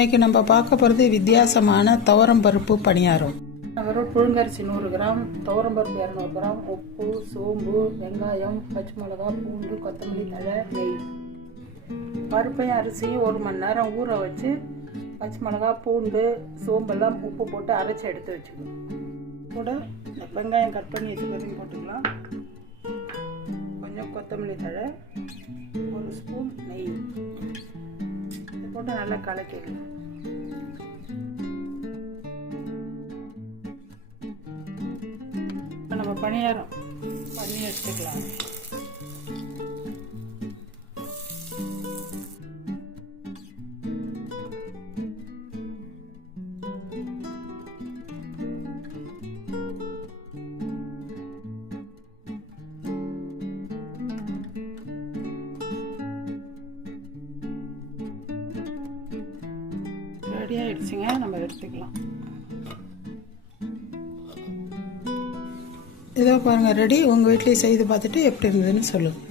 இன்றைக்கி நம்ம பார்க்க போகிறது வித்தியாசமான துவரம்பருப்பு பணியாரம். வெறும் புழுங்கரிசி 100 கிராம், துவரம்பருப்பு 200 கிராம், உப்பு, சோம்பு, வெங்காயம், பச்சை மிளகா, பூண்டு, கொத்தமல்லி தழை, நெய். பருப்பையும் அரிசியும் 1 மணி நேரம் ஊற வச்சு பச்சை மிளகா, பூண்டு, சோம்பெல்லாம் உப்பு போட்டு அரைச்சி எடுத்து வச்சுக்கணும். கூட இந்த வெங்காயம் கட் பண்ணி வச்சுக்கிறதையும் போட்டுக்கலாம். கொஞ்சம் கொத்தமல்லி தழை, 1 ஸ்பூன் நெய் இது போட்டு நல்லா கலக்கிடலாம். இப்போ நம்ம பணியாரம் பண்ணி வச்சுக்கலாம். ரெடி ஆகிடுச்சுங்க, நம்ம எடுத்துக்கலாம். இதோ பாருங்கள் ரெடி. உங்கள் வீட்லேயே செய்து பார்த்துட்டு எப்படி இருந்ததுன்னு சொல்லுங்கள்.